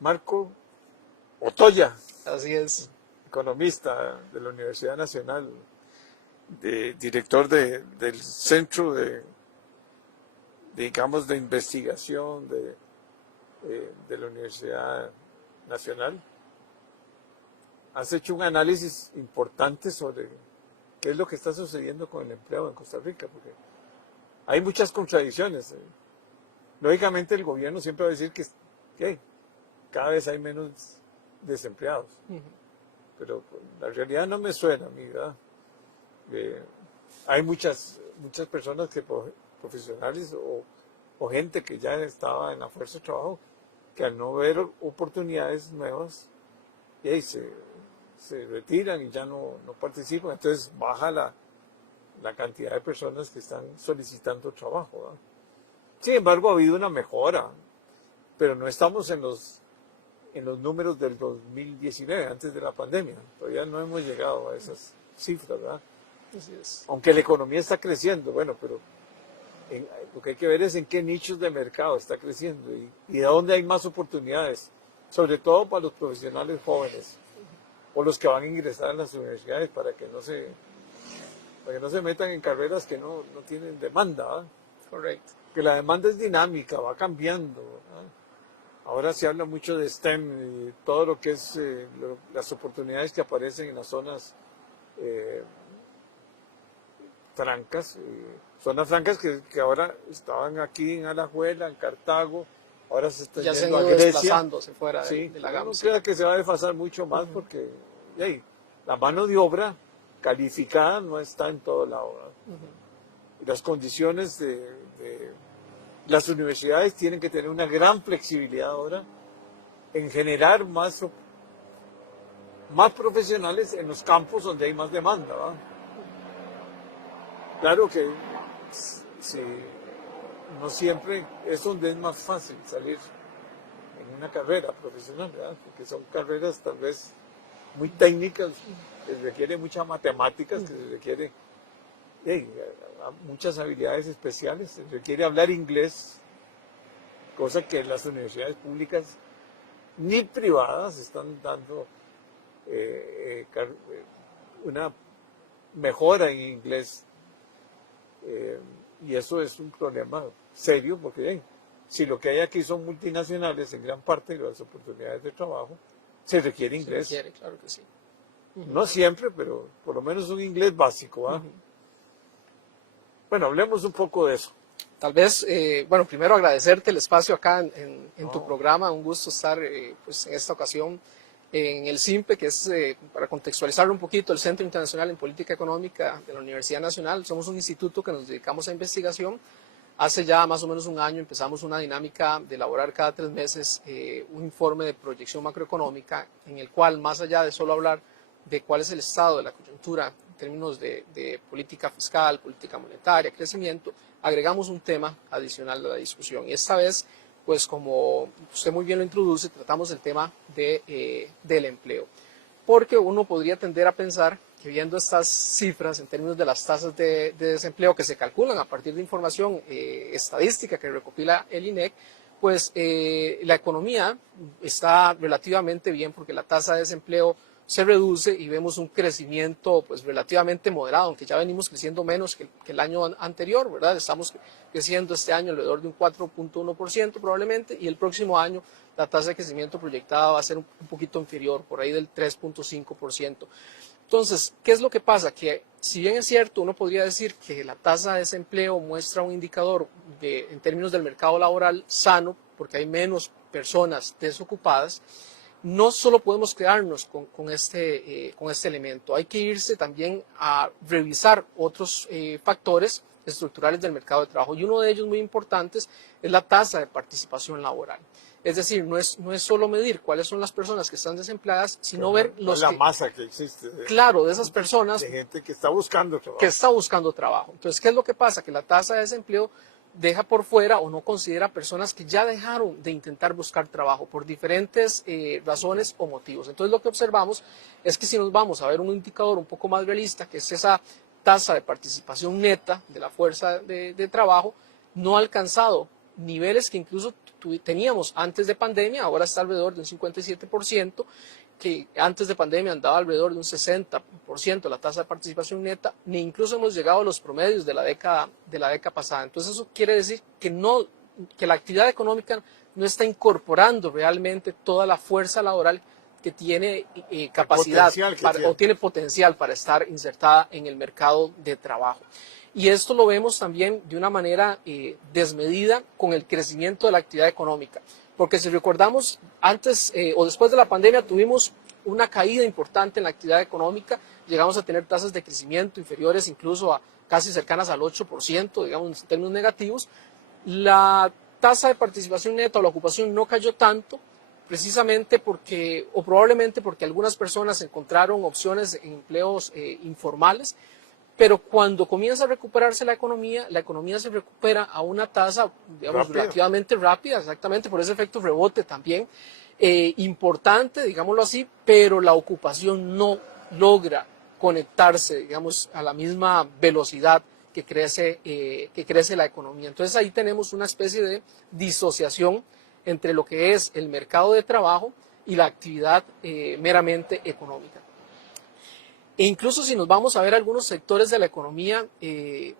Marco Otoya, Así es. economista de la Universidad Nacional, director del Centro digamos, de Investigación de la Universidad Nacional. Has hecho un análisis importante sobre qué es lo que está sucediendo con el empleo en Costa Rica, porque hay muchas contradicciones. Lógicamente el gobierno siempre va a decir que cada vez hay menos desempleados, pero la realidad no me suena a mí, ¿verdad? Hay muchas personas profesionales o gente que ya estaba en la fuerza de trabajo, que al no ver oportunidades nuevas, se retiran y ya no participan, entonces baja la cantidad de personas que están solicitando trabajo, ¿verdad? Sin embargo, ha habido una mejora, pero no estamos en los números del 2019, antes de la pandemia. Todavía no hemos llegado a esas cifras, ¿verdad? Así es. Aunque la economía está creciendo, bueno, pero lo que hay que ver es en qué nichos de mercado está creciendo y de dónde hay más oportunidades, sobre todo para los profesionales jóvenes o los que van a ingresar a las universidades para que no se metan en carreras que no tienen demanda, ¿verdad? Correcto. Que la demanda es dinámica, va cambiando, ¿verdad? Ahora se habla mucho de STEM y todo lo que es las oportunidades que aparecen en las zonas francas, zonas francas que ahora estaban aquí en Alajuela, en Cartago, ahora se están yendo a Grecia. Desplazándose fuera Sí, de la no gama. crea que se va a desfasar mucho más porque la mano de obra calificada no está en todo lado, ¿verdad? Y las condiciones las universidades tienen que tener una gran flexibilidad ahora en generar más profesionales en los campos donde hay más demanda, ¿verdad? Claro que sí, no siempre es donde es más fácil salir en una carrera profesional, ¿verdad? Porque son carreras tal vez muy técnicas, que requieren muchas matemáticas, que requiere muchas habilidades especiales, se requiere hablar inglés, cosa que las universidades públicas ni privadas están dando una mejora en inglés, y eso es un problema serio porque si lo que hay aquí son multinacionales, en gran parte de las oportunidades de trabajo se requiere inglés. Se requiere, claro que sí. No siempre, pero por lo menos un inglés básico, ¿ah? Bueno, hablemos un poco de eso. Tal vez, bueno, primero agradecerte el espacio acá en tu programa. Un gusto estar pues en esta ocasión en el CIMPE, que es, para contextualizarlo un poquito, el Centro Internacional en Política Económica de la Universidad Nacional. Somos un instituto que nos dedicamos a investigación. Hace ya más o menos un año empezamos una dinámica de elaborar cada 3 meses un informe de proyección macroeconómica, en el cual, más allá de solo hablar de cuál es el estado de la coyuntura en términos de política fiscal, política monetaria, crecimiento, agregamos un tema adicional de la discusión. Y esta vez, pues como usted muy bien lo introduce, tratamos el tema del empleo. Porque uno podría tender a pensar que viendo estas cifras en términos de las tasas de desempleo que se calculan a partir de información estadística que recopila el INEC, pues la economía está relativamente bien porque la tasa de desempleo se reduce y vemos un crecimiento pues relativamente moderado, aunque ya venimos creciendo menos que el año anterior, ¿verdad? Estamos creciendo este año alrededor de un 4.1% probablemente, y el próximo año la tasa de crecimiento proyectada va a ser un poquito inferior, por ahí del 3.5%. Entonces, ¿qué es lo que pasa? Que si bien es cierto, uno podría decir que la tasa de desempleo muestra un indicador en términos del mercado laboral sano, porque hay menos personas desocupadas, no solo podemos quedarnos con este elemento, hay que irse también a revisar otros factores estructurales del mercado de trabajo, y uno de ellos muy importantes es la tasa de participación laboral. Es decir, no es solo medir cuáles son las personas que están desempleadas, sino ver la masa que existe. Claro, de esas personas. De gente que está buscando trabajo. Que está buscando trabajo. Entonces, ¿qué es lo que pasa? Que la tasa de desempleo deja por fuera o no considera personas que ya dejaron de intentar buscar trabajo por diferentes razones o motivos. Entonces, lo que observamos es que si nos vamos a ver un indicador un poco más realista, que es esa tasa de participación neta de la fuerza de trabajo, no ha alcanzado niveles que incluso teníamos antes de pandemia, ahora está alrededor de un 57%, que antes de pandemia andaba alrededor de un 60% la tasa de participación neta, ni incluso hemos llegado a los promedios de la década pasada. Entonces eso quiere decir que la actividad económica no está incorporando realmente toda la fuerza laboral que tiene capacidad o tiene potencial para estar insertada en el mercado de trabajo. Y esto lo vemos también de una manera desmedida con el crecimiento de la actividad económica. Porque si recordamos, antes o después de la pandemia tuvimos una caída importante en la actividad económica, llegamos a tener tasas de crecimiento inferiores incluso a casi cercanas al 8%, digamos en términos negativos. La tasa de participación neta o la ocupación no cayó tanto, precisamente porque, o probablemente porque algunas personas encontraron opciones en empleos informales, pero cuando comienza a recuperarse la economía se recupera a una tasa, digamos, relativamente rápida, exactamente, por ese efecto rebote también, importante, digámoslo así, pero la ocupación no logra conectarse, digamos, a la misma velocidad que crece la economía. Entonces ahí tenemos una especie de disociación entre lo que es el mercado de trabajo y la actividad meramente económica. E incluso si nos vamos a ver algunos sectores de la economía,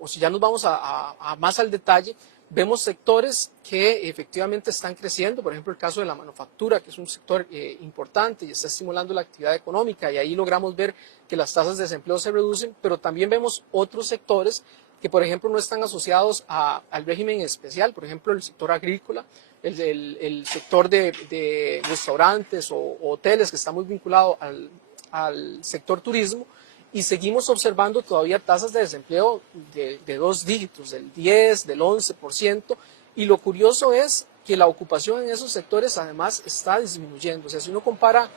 o si ya nos vamos a más al detalle, vemos sectores que efectivamente están creciendo, por ejemplo el caso de la manufactura, que es un sector importante y está estimulando la actividad económica, y ahí logramos ver que las tasas de desempleo se reducen, pero también vemos otros sectores que por ejemplo no están asociados al régimen especial, por ejemplo el sector agrícola, el sector de restaurantes o hoteles, que está muy vinculado al sector turismo, y seguimos observando todavía tasas de desempleo de 2 dígitos, del 10, del 11%, y lo curioso es que la ocupación en esos sectores además está disminuyendo. O sea, si uno compara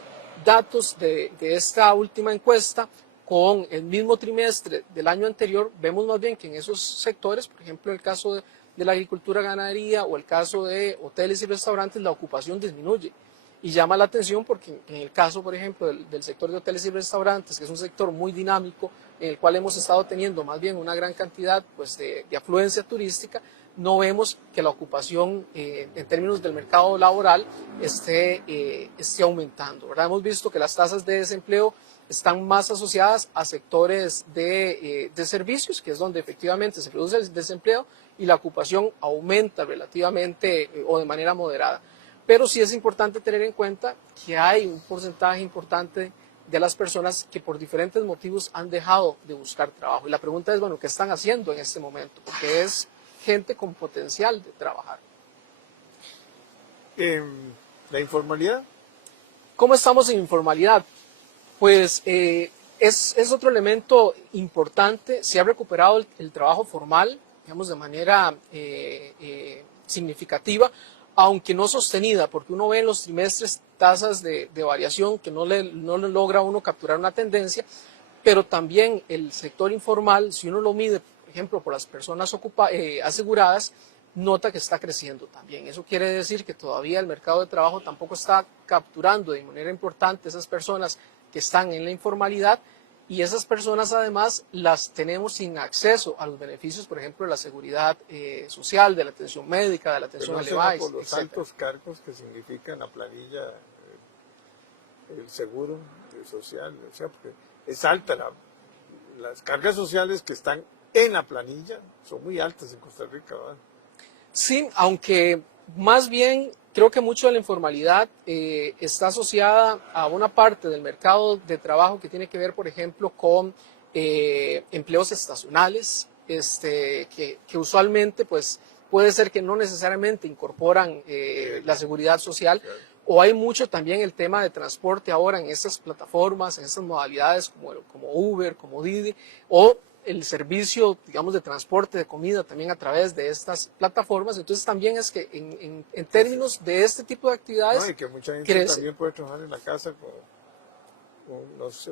datos de esta última encuesta con el mismo trimestre del año anterior, vemos más bien que en esos sectores, por ejemplo, el caso de la agricultura, ganadería o el caso de hoteles y restaurantes, la ocupación disminuye. Y llama la atención porque en el caso, por ejemplo, del sector de hoteles y restaurantes, que es un sector muy dinámico, en el cual hemos estado teniendo más bien una gran cantidad pues, de afluencia turística, no vemos que la ocupación en términos del mercado laboral esté aumentando, ¿verdad? Hemos visto que las tasas de desempleo están más asociadas a sectores de servicios, que es donde efectivamente se produce el desempleo, y la ocupación aumenta relativamente o de manera moderada. Pero sí es importante tener en cuenta que hay un porcentaje importante de las personas que por diferentes motivos han dejado de buscar trabajo. Y la pregunta es, bueno, ¿qué están haciendo en este momento? Porque es gente con potencial de trabajar. ¿La informalidad? ¿Cómo estamos en informalidad? Pues es otro elemento importante. Se ha recuperado el trabajo formal, digamos, de manera significativa, aunque no sostenida, porque uno ve en los trimestres tasas de variación que no le logra uno capturar una tendencia, pero también el sector informal, si uno lo mide, por ejemplo, por las personas aseguradas, nota que está creciendo también. Eso quiere decir que todavía el mercado de trabajo tampoco está capturando de manera importante esas personas que están en la informalidad, y esas personas además las tenemos sin acceso a los beneficios, por ejemplo, de la seguridad social, de la atención médica, de la atención elevada, por los altos cargos que significa en la planilla el seguro social, o sea, porque es alta las cargas sociales que están en la planilla son muy altas en Costa Rica, ¿verdad? Sí, aunque más bien creo que mucho de la informalidad está asociada a una parte del mercado de trabajo que tiene que ver, por ejemplo, con empleos estacionales, que usualmente pues, puede ser que no necesariamente incorporan la seguridad social, o hay mucho también el tema de transporte ahora en estas plataformas, en estas modalidades como Uber, como Didi, o el servicio, digamos, de transporte de comida también a través de estas plataformas. Entonces también es que en términos de este tipo de actividades, no, y que mucha gente también puede trabajar en la casa con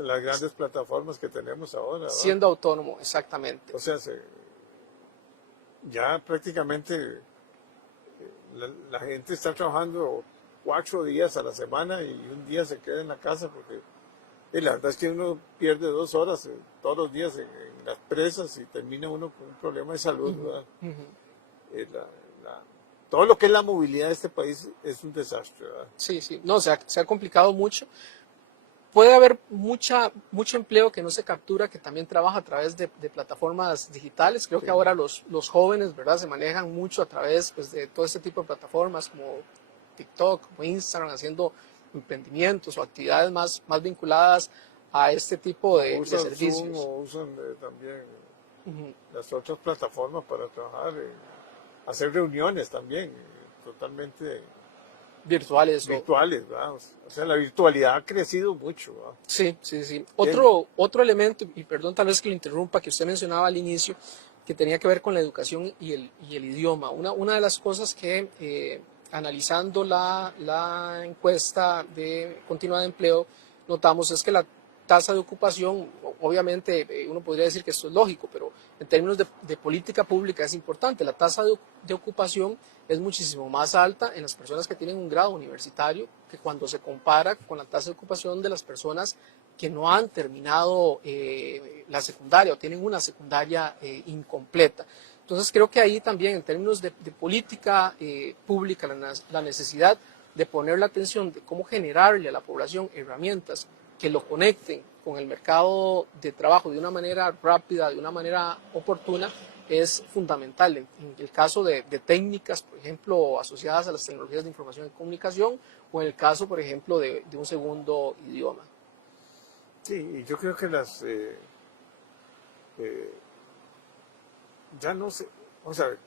las grandes plataformas que tenemos ahora, ¿verdad? Siendo autónomo, exactamente. O sea, ya prácticamente la gente está trabajando 4 días a la semana y un día se queda en la casa, porque la verdad es que uno pierde 2 horas todos los días en las presas y termina uno con un problema de salud, ¿verdad? todo lo que es la movilidad de este país es un desastre, ¿verdad? Sí, sí, no, se ha complicado mucho. Puede haber mucho empleo que no se captura, que también trabaja a través de plataformas digitales. Creo que ahora los jóvenes, ¿verdad?, se manejan mucho a través, pues, de todo este tipo de plataformas como TikTok, como Instagram, haciendo emprendimientos o actividades más vinculadas a este tipo de Usan servicios. Zoom o usan también Ujú. las otras plataformas para trabajar, hacer reuniones también, totalmente Virtuales. virtuales, ¿verdad? O sea, la virtualidad ha crecido mucho, ¿verdad? Sí, sí, sí. El- Otro elemento, y perdón tal vez que lo interrumpa, que usted mencionaba al inicio, que tenía que ver con la educación y el idioma. Una de las cosas que, analizando la encuesta de continuidad de empleo, notamos es que la tasa de ocupación, obviamente uno podría decir que esto es lógico, pero en términos de política pública es importante. La tasa de ocupación es muchísimo más alta en las personas que tienen un grado universitario que cuando se compara con la tasa de ocupación de las personas que no han terminado la secundaria o tienen una secundaria incompleta. Entonces creo que ahí también en términos de política pública la necesidad de poner la atención de cómo generarle a la población herramientas que lo conecten con el mercado de trabajo de una manera rápida, de una manera oportuna, es fundamental. En el caso de técnicas, por ejemplo, asociadas a las tecnologías de información y comunicación, o en el caso, por ejemplo, de un segundo idioma. sí, y yo creo que eh, ya no sé, vamos a ver,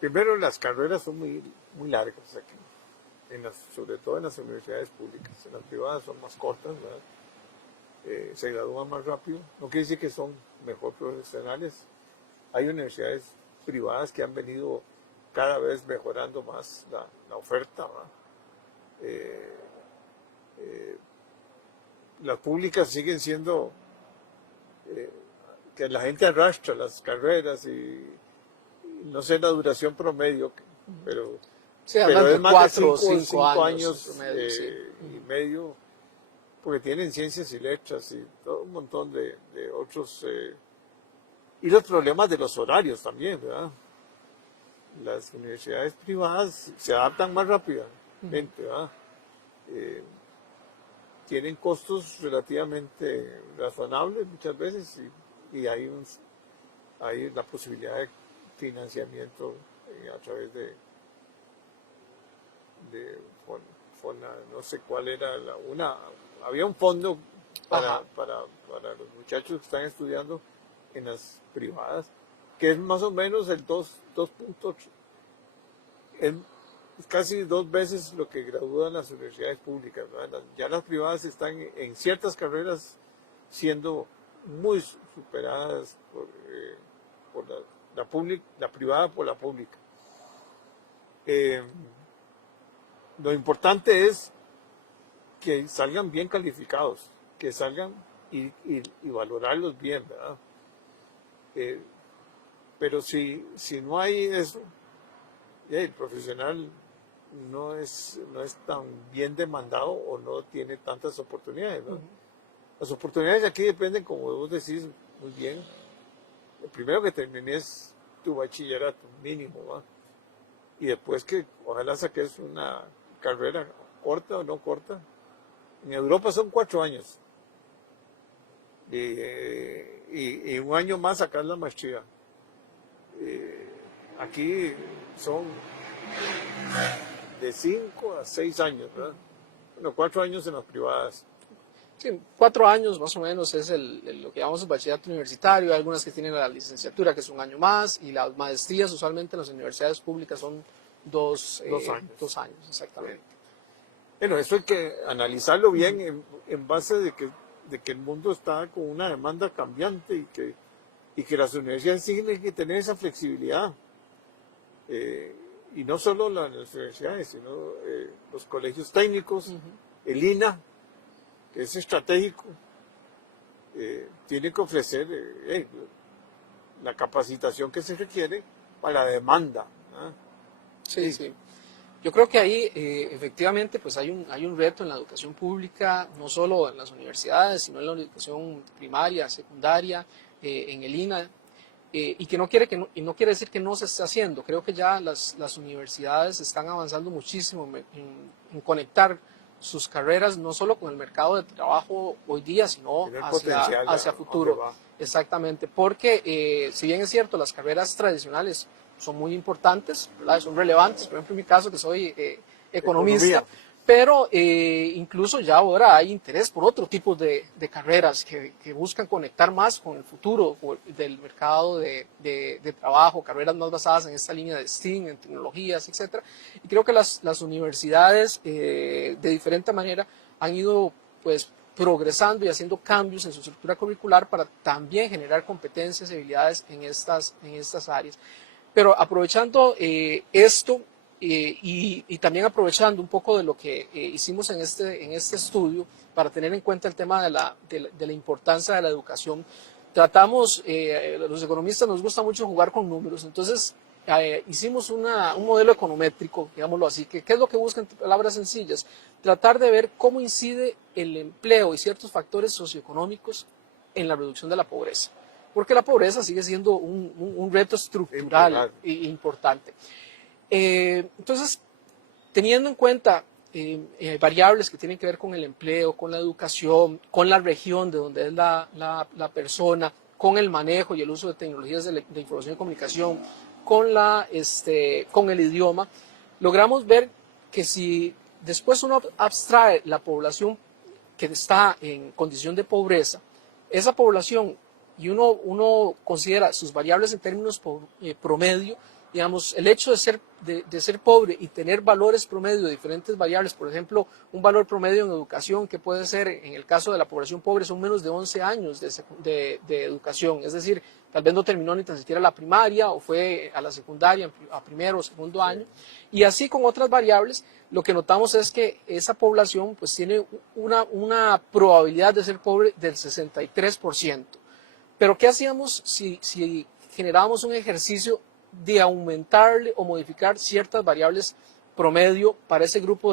primero las carreras son muy largas aquí, sobre todo en las universidades públicas. En las privadas son más cortas, ¿verdad? Se gradúan más rápido. No quiere decir que son mejor profesionales. Hay universidades privadas que han venido cada vez mejorando más la oferta, ¿verdad? Eh, eh, las públicas siguen siendo que la gente arrastra las carreras y no sé la duración promedio, pero, Sí, pero hablan es de más de 4 o 5 cinco años años promedio, sí. y medio, porque tienen ciencias y letras y todo un montón de otros. Y los problemas de los horarios también, ¿verdad? Las universidades privadas se adaptan más rápidamente, ¿verdad? Eh, tienen costos relativamente razonables muchas veces y hay la posibilidad de financiamiento a través de no sé cuál era, había un fondo Ajá. para los muchachos que están estudiando en las privadas, que es más o menos el 2.8, es casi 2 veces lo que gradúan las universidades públicas, ¿verdad? Ya las privadas están en ciertas carreras siendo muy superadas por la privada por la pública. Lo importante es que salgan bien calificados, que salgan y valorarlos bien, ¿verdad? Pero si no hay eso, el profesional no es tan bien demandado o no tiene tantas oportunidades, ¿no? Las oportunidades aquí dependen, como vos decís muy bien, primero que termines tu bachillerato mínimo, ¿va? Y después que ojalá saques una carrera corta o no corta. En Europa son 4 años y un año más sacar la maestría. Aquí son de 5 a 6 años, ¿verdad? Bueno, 4 años en las privadas. Sí, 4 años más o menos es lo que llamamos el bachillerato universitario. Hay algunas que tienen la licenciatura, que es un año más, y las maestrías usualmente en las universidades públicas son 2 años. 2 años, exactamente. Bueno, eso hay que analizarlo bien en base de que el mundo está con una demanda cambiante y que las universidades tienen que tener esa flexibilidad. Y no solo las universidades, sino los colegios técnicos, el INA, que es estratégico, tiene que ofrecer la capacitación que se requiere para la demanda. ¿Ah? Sí, sí. Yo creo que ahí efectivamente pues hay un reto en la educación pública, no solo en las universidades, sino en la educación primaria, secundaria, en el INA. y que no quiere y no quiere decir que no se esté haciendo. Creo que ya las universidades están avanzando muchísimo en conectar sus carreras no solo con el mercado de trabajo hoy día, sino hacia futuro. Exactamente, porque si bien es cierto, las carreras tradicionales son muy importantes, ¿verdad? Son relevantes, por ejemplo en mi caso que soy economista, pero incluso ya ahora hay interés por otro tipo de carreras que buscan conectar más con el futuro del mercado de trabajo, carreras más basadas en esta línea de STEAM, en tecnologías, etc. Y creo que las universidades de diferente manera han ido pues progresando y haciendo cambios en su estructura curricular para también generar competencias y habilidades en estas áreas. Pero aprovechando esto y también aprovechando un poco de lo que hicimos en este estudio para tener en cuenta el tema de la importancia de la educación, tratamos, los economistas nos gusta mucho jugar con números, entonces hicimos un modelo econométrico, digámoslo así, que ¿qué es lo que busca en palabras sencillas? Tratar de ver cómo incide el empleo y ciertos factores socioeconómicos en la reducción de la pobreza, porque la pobreza sigue siendo un reto estructural e importante. Entonces, teniendo en cuenta variables que tienen que ver con el empleo, con la educación, con la región de donde es la persona, con el manejo y el uso de tecnologías de información y comunicación, con el idioma, logramos ver que si después uno abstrae la población que está en condición de pobreza, esa población, y uno considera sus variables en términos promedio, digamos, el hecho de ser pobre y tener valores promedio de diferentes variables, por ejemplo, un valor promedio en educación que puede ser, en el caso de la población pobre, son menos de 11 años de educación, es decir, tal vez no terminó ni tan siquiera la primaria o fue a la secundaria, a primero o segundo año, y así con otras variables, lo que notamos es que esa población pues tiene una probabilidad de ser pobre del 63%. Pero ¿qué hacíamos si generábamos un ejercicio de aumentarle o modificar ciertas variables promedio para ese grupo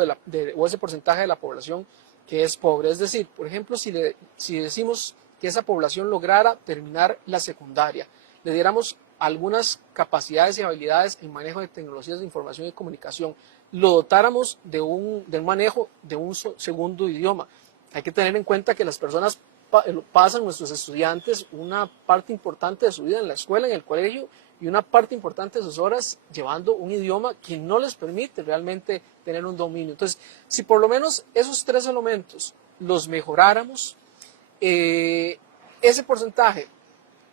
o ese porcentaje de la población que es pobre? Es decir, por ejemplo, si decimos que esa población lograra terminar la secundaria, le diéramos algunas capacidades y habilidades en manejo de tecnologías de información y comunicación, lo dotáramos del manejo de un segundo idioma. Hay que tener en cuenta que las personas pasan, nuestros estudiantes, una parte importante de su vida en la escuela, en el colegio, y una parte importante de sus horas llevando un idioma que no les permite realmente tener un dominio. Entonces, si por lo menos esos tres elementos los mejoráramos, ese porcentaje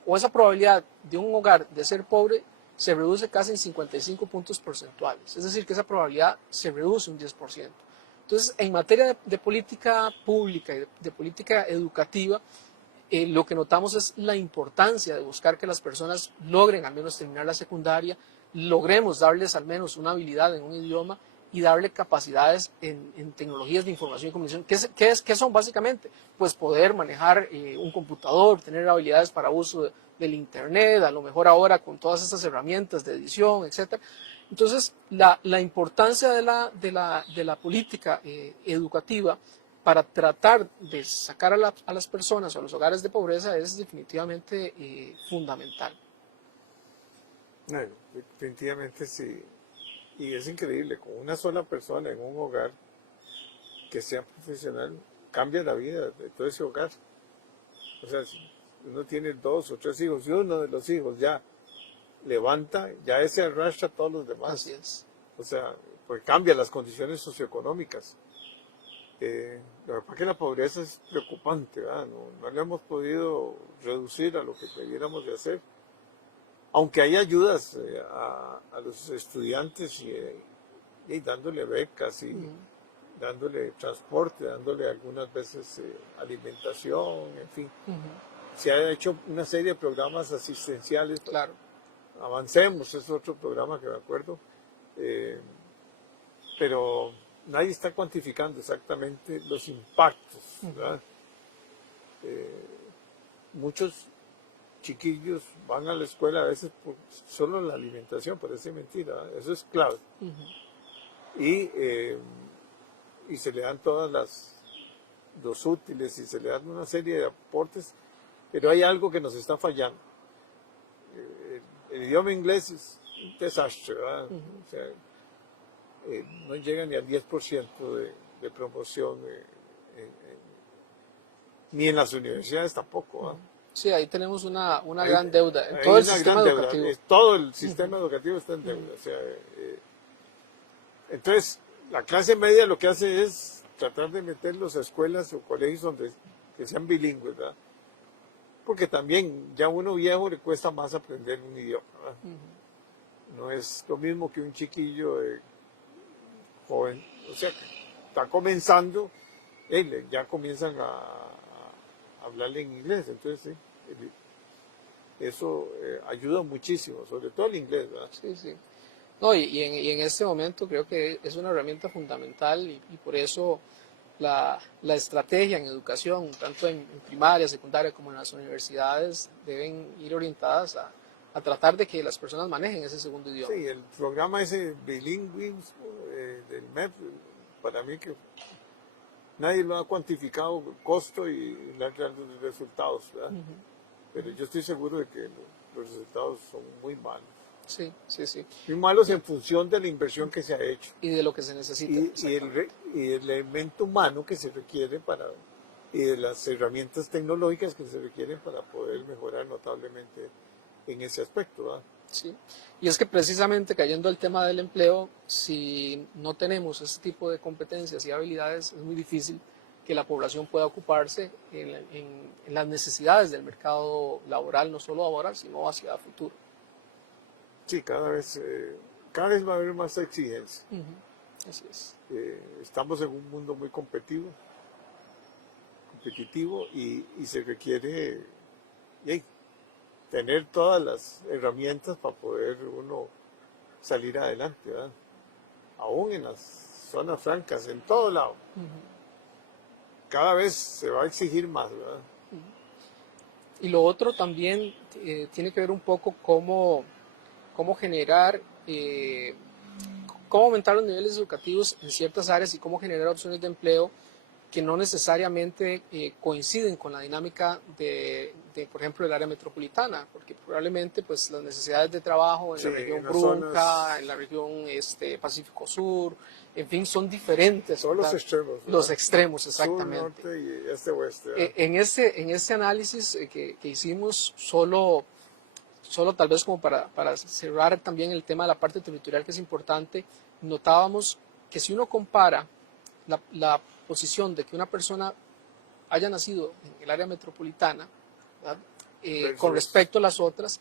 o esa probabilidad de un hogar de ser pobre se reduce casi en 55 puntos porcentuales. Es decir, que esa probabilidad se reduce un 10%. Entonces, en materia de política pública y de política educativa, lo que notamos es la importancia de buscar que las personas logren al menos terminar la secundaria, logremos darles al menos una habilidad en un idioma y darle capacidades en tecnologías de información y comunicación. ¿Qué son básicamente? Pues poder manejar un computador, tener habilidades para uso del internet, a lo mejor ahora con todas estas herramientas de edición, etc. Entonces, la importancia de la política educativa para tratar de sacar a las personas o a los hogares de pobreza es definitivamente fundamental. Bueno, definitivamente sí. Y es increíble, con una sola persona en un hogar que sea profesional, cambia la vida de todo ese hogar. O sea, si uno tiene 2 o 3 hijos y uno de los hijos ya levanta, ya ese arrastra a todos los demás. Así es. O sea, pues cambia las condiciones socioeconómicas. Lo que pasa es que la pobreza es preocupante, ¿verdad? No la hemos podido reducir a lo que debiéramos de hacer. Aunque hay ayudas a los estudiantes y dándole becas y dándole transporte, dándole algunas veces alimentación, en fin. Se ha hecho una serie de programas asistenciales. Claro. Avancemos, es otro programa que me acuerdo. Pero nadie está cuantificando exactamente los impactos, ¿verdad? Muchos chiquillos van a la escuela a veces por solo la alimentación, parece mentira, ¿verdad? Eso es clave. Y se le dan todas los útiles y se le dan una serie de aportes, pero hay algo que nos está fallando. el idioma inglés es un desastre, ¿verdad? O sea, no llega ni al 10% de promoción, ni en las universidades tampoco, ¿verdad? Sí, ahí tenemos una Hay- gran deuda en hay todo el una sistema gran deuda. educativo. Todo el sistema educativo está en deuda. O sea, entonces, la clase media lo que hace es tratar de meterlos a escuelas o colegios donde que sean bilingües, ¿verdad? Porque también ya a uno viejo le cuesta más aprender un idioma, ¿verdad? No es lo mismo que un chiquillo joven, o sea, que está comenzando, ya comienzan a hablarle en inglés, entonces sí, eso ayuda muchísimo, sobre todo el inglés, ¿verdad? Sí, sí. No, y en este momento creo que es una herramienta fundamental y por eso la estrategia en educación, tanto en primaria, secundaria como en las universidades, deben ir orientadas a tratar de que las personas manejen ese segundo idioma. Sí, el programa ese bilingüe del MEP, para mí que nadie lo ha cuantificado el costo y los resultados, ¿verdad? Pero yo estoy seguro de que los resultados son muy malos. Sí, sí, sí. Muy malos en función de la inversión que se ha hecho Y de lo que se necesita. y el elemento humano que se requiere y de las herramientas tecnológicas que se requieren para poder mejorar notablemente en ese aspecto, ¿verdad? Sí. Y es que precisamente cayendo al tema del empleo, si no tenemos ese tipo de competencias y habilidades, es muy difícil que la población pueda ocuparse en las necesidades del mercado laboral, no solo ahora, sino hacia el futuro. Sí, cada vez va a haber más exigencia. Así es. Estamos en un mundo muy competitivo y se requiere tener todas las herramientas para poder uno salir adelante, ¿verdad? Aún en las zonas francas, en todo lado. Cada vez se va a exigir más, ¿verdad? Y lo otro también tiene que ver un poco cómo generar, cómo aumentar los niveles educativos en ciertas áreas y cómo generar opciones de empleo que no necesariamente coinciden con la dinámica por ejemplo, del área metropolitana, porque probablemente pues, las necesidades de trabajo en la región Brunca, en la región Pacífico Sur, en fin, son diferentes. Todos los extremos. ¿Verdad? Los extremos, exactamente. Sur, norte y este-oeste. En ese análisis que hicimos, solo tal vez como para cerrar también el tema de la parte territorial que es importante, notábamos que si uno compara la posición de que una persona haya nacido en el área metropolitana con respecto a las otras,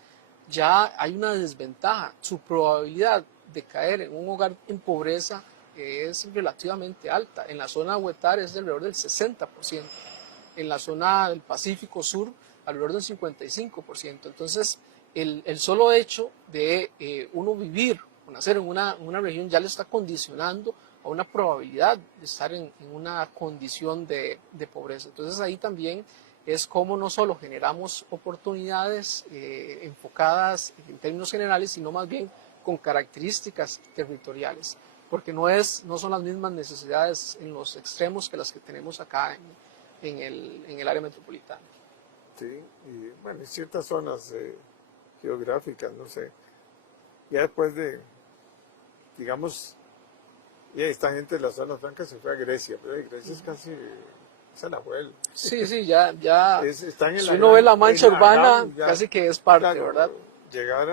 ya hay una desventaja. Su probabilidad de caer en un hogar en pobreza es relativamente alta. En la zona huetar es de alrededor del 60%. En la zona del Pacífico Sur, alrededor del 55%. Entonces, el solo hecho de uno vivir o nacer en una región ya le está condicionando a una probabilidad de estar en una condición de pobreza. Entonces, ahí también es como no solo generamos oportunidades enfocadas en términos generales, sino más bien con características territoriales, porque no son las mismas necesidades en los extremos que las que tenemos acá en el área metropolitana. Sí, y bueno, en ciertas zonas geográficas, no sé, ya después digamos, ya esta gente de las zonas francas se fue a Grecia, pero Grecia es casi San Abuelo. Sí, ya si uno ve la mancha urbana, casi que es parte, claro, ¿verdad? Llegar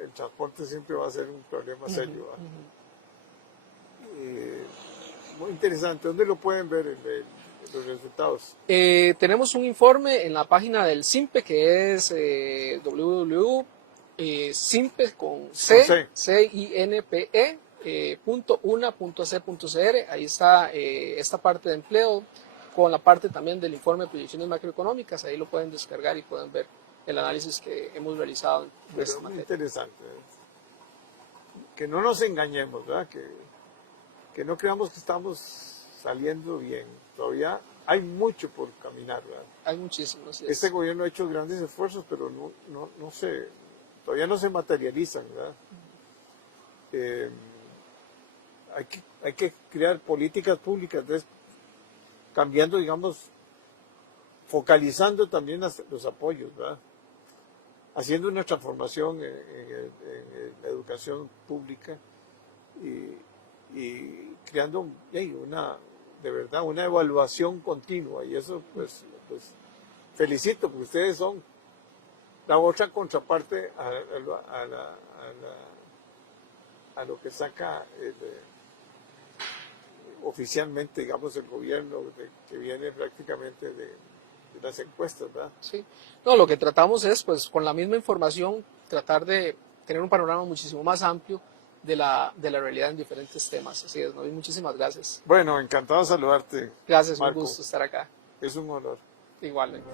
el transporte siempre va a ser un problema serio. Muy interesante. ¿Dónde lo pueden ver los resultados? Tenemos un informe en la página del CIMPE que es www.cimpe.una.c.cr. Ahí está esta parte de empleo con la parte también del informe de proyecciones macroeconómicas. Ahí lo pueden descargar y pueden ver el análisis que hemos realizado en esta materia. Interesante. Que no nos engañemos, ¿verdad? Que no creamos que estamos saliendo bien. Todavía hay mucho por caminar, ¿verdad? Hay muchísimo. Sí, este gobierno ha hecho grandes esfuerzos, pero todavía no se materializan, ¿verdad? Hay que crear políticas públicas, cambiando, digamos, focalizando también los apoyos, ¿verdad? haciendo una transformación en la educación pública y creando de verdad una evaluación continua. Y eso pues felicito, porque ustedes son la otra contraparte a lo que saca oficialmente, digamos, el gobierno, que viene prácticamente de las encuestas, ¿verdad? Sí. No, lo que tratamos es, pues, con la misma información, tratar de tener un panorama muchísimo más amplio de la realidad en diferentes temas. Así es, ¿no? Y muchísimas gracias. Bueno, encantado de saludarte. Gracias, Marco. un gusto estar acá. Es un honor. Igualmente.